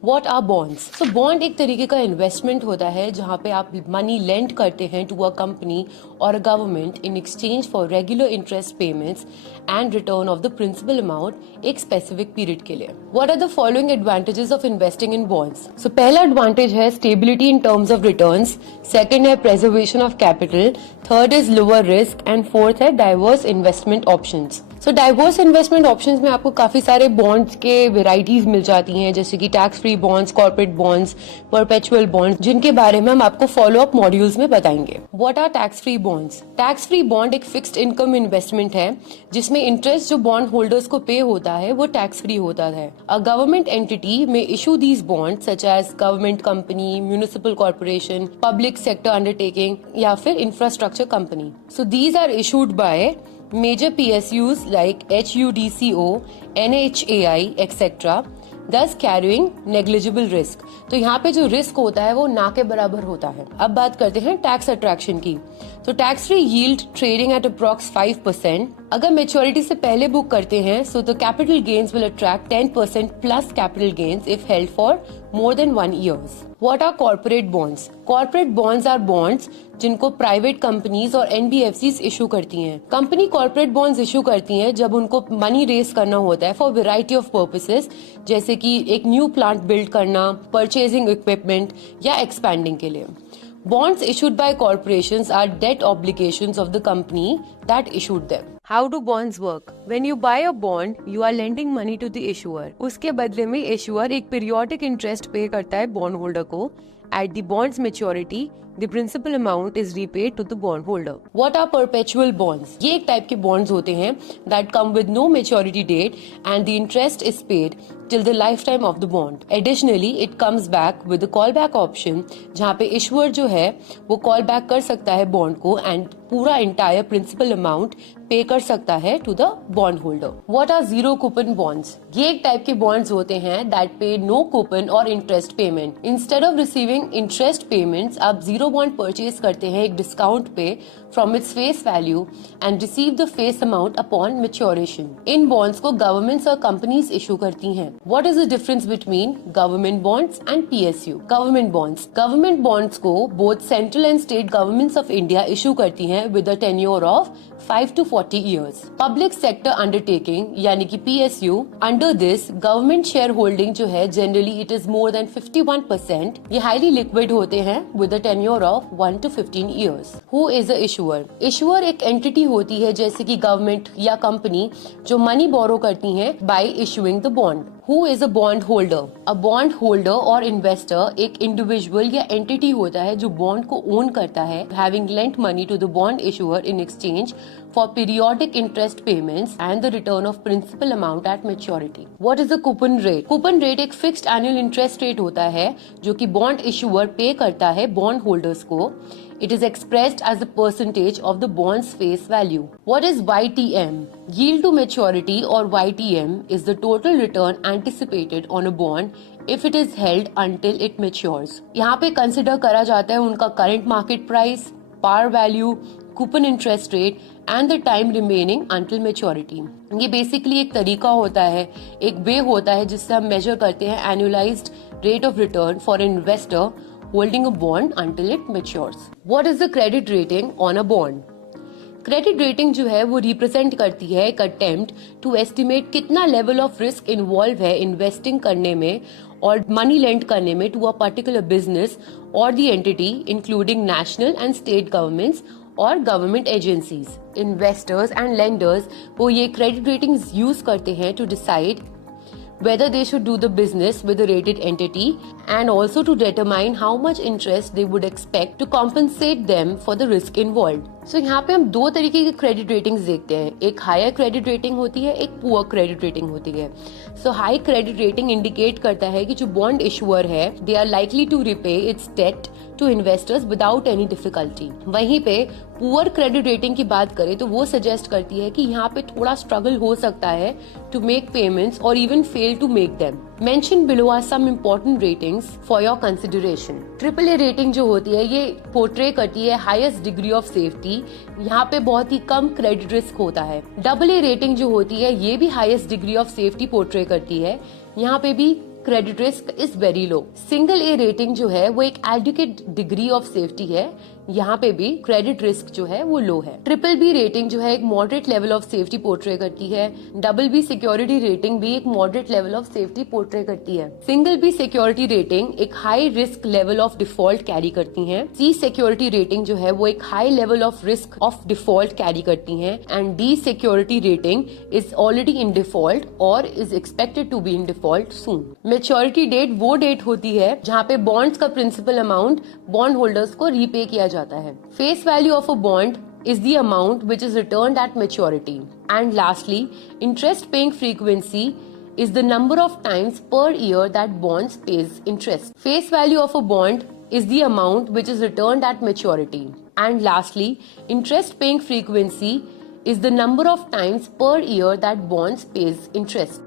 What are bonds? So bond एक तरीके का इन्वेस्टमेंट होता है जहाँ पे आप मनी लेंड करते हैं टू अ कंपनी और a government in exchange for regular interest payments and return of the principal amount एक स्पेसिफिक पीरियड के लिए. What are the following advantages of investing in bonds? So पहला advantage है stability in terms of returns, second है preservation of capital, third is lower risk and fourth है diverse investment options. So diverse investment options में आपको काफी सारे bonds के varieties मिल जाती हैं, जैसे कि tax free bonds, corporate bonds, perpetual bonds, जिनके बारे में हम आपको फॉलो अप मॉड्यूल्स में बताएंगे. What are tax free bonds? Tax free bond एक फिक्स्ड इनकम इन्वेस्टमेंट है जिसमें इंटरेस्ट जो बॉन्ड होल्डर्स को पे होता है वो टैक्स फ्री होता है. A government entity may issue these bond such as government company, municipal corporation, public sector undertaking या फिर infrastructure company. So these are issued by major PSUs like HUDCO, NHAI, etc. thus carrying negligible risk. तो यहाँ पे जो risk होता है वो ना के बराबर होता है. अब बात करते हैं टैक्स अट्रैक्शन की. तो tax free yield trading at approx 5%. अगर मेच्योरिटी से पहले बुक करते हैं so the capital gains will attract 10% plus capital gains if held for more than 1 years. What are corporate bonds? Corporate bonds are bonds जिनको private companies और NBFCs issue करती हैं. Company corporate bonds issue करती हैं जब उनको money raise करना होता है फॉर वेराइटी ऑफ पर्पसेस, जैसे कि एक न्यू प्लांट बिल्ड करना, परचेजिंग इक्विपमेंट या एक्सपैंडिंग के लिए. Bonds issued by corporations are debt obligations of the company that issued them. How do bonds work? When you buy a bond, you are lending money to the issuer. उसके बदले में issuer एक periodic interest पे करता है bond holder को. At the bond's maturity, the principal amount is repaid to the bond holder. What are perpetual bonds? ये एक टाइप के bonds होते हैं that come with no maturity date and the interest is paid till the lifetime of the bond. Additionally, it comes back with a callback option जहाँ पे issuer जो है वो call back कर सकता है bond को and पूरा entire principal amount पे कर सकता है to the bond holder. What are zero coupon bonds? ये एक टाइप के bonds होते हैं that pay no coupon or interest payment. Instead of receiving interest payments, आप zero bond purchase करते हैं एक discount पे from its face value and receive the face amount upon maturation. In bonds को governments और companies issue करती हैं. What is the difference between government bonds and PSU? Government bonds. Government bonds को both central and state governments of India issue करती हैं with a tenure of 5 to 40 years. Public sector undertaking यानी कि PSU, under this government shareholding जो है generally it is more than 51%. ये highly liquid होते हैं with a tenure of 1 to 15 years. Who is a issuer? Issuer एक entity होती है जैसे कि government या company जो money borrow करती हैं by issuing the bond. Who is a bond holder? A bond holder और investor एक individual या entity होता है जो bond को own करता है, having lent money to the bond issuer in exchange for periodic interest payments and the return of principal amount at maturity. What is the coupon rate? Coupon rate एक fixed annual interest rate होता है जो कि bond issuer pay करता है bond holders को. It is expressed as a percentage of the bond's face value. What is YTM? Yield to maturity or YTM is the total return anticipated on a bond if it is held until it matures. यहाँ पे consider करा जाता है उनका current market price, par value, coupon interest rate and the time remaining until maturity. ये basically एक तरीका होता है, एक way होता है जिससे हम measure करते हैं annualized rate of return for an investor holding a bond until it matures. What is the credit rating on a bond? Credit rating जो है वो रिप्रेजेंट करती है एक अटेम्प्ट टू एस्टिमेट कितना लेवल ऑफ रिस्क इन्वॉल्व है investing करने में और मनी लेंड करने में टू अ पर्टिकुलर बिजनेस और the entity including national and state governments और government agencies. Investors and lenders वो ये क्रेडिट रेटिंग्स यूज करते हैं to decide whether they should do the business with a rated entity and also to determine how much interest they would expect to compensate them for the risk involved. So यहाँ पे हम दो तरीके की credit ratings देखते हैं, एक higher credit rating होती है, एक पुअर क्रेडिट रेटिंग होती है. So high credit rating indicate करता है कि जो बॉन्ड इशुअर है they are likely to repay its debt to investors without any difficulty. वहीं पे पुअर क्रेडिट रेटिंग की बात करें तो वो सजेस्ट करती है कि यहाँ पे थोड़ा स्ट्रगल हो सकता है टू मेक पेमेंट्स और even fail to make them. Mention below are some important ratings for your consideration. AAA rating जो होती है ये पोर्ट्रे करती है हाईएस्ट डिग्री ऑफ सेफ्टी, यहाँ पे बहुत ही कम क्रेडिट रिस्क होता है. AA रेटिंग जो होती है ये भी highest degree of safety portray करती है, यहाँ पे भी credit risk is very low. Single A rating जो है वो एक एडिक्वेट डिग्री ऑफ सेफ्टी है, यहाँ पे भी क्रेडिट रिस्क जो है वो लो है। ट्रिपल बी रेटिंग जो है एक moderate level of safety portray करती है। डबल बी सिक्योरिटी रेटिंग भी एक moderate level of safety portray करती है। सिंगल बी सिक्योरिटी रेटिंग एक high risk level of default carry करती है। सी सिक्योरिटी रेटिंग जो है वो एक high level of risk of default carry करती है। And D security rating is already in default और is expected to be in default soon. Maturity date वो डेट होती है जहाँ पे बॉन्ड्स का प्रिंसिपल अमाउंट बॉन्ड होल्डर्स को रीपे किया जाता है। Face value of a bond is the amount which is returned at maturity. And lastly, interest paying frequency is the number of times per year that bonds pays interest. Face value of a bond is the amount which is returned at maturity. And lastly, interest paying frequency is the number of times per year that bonds pays interest.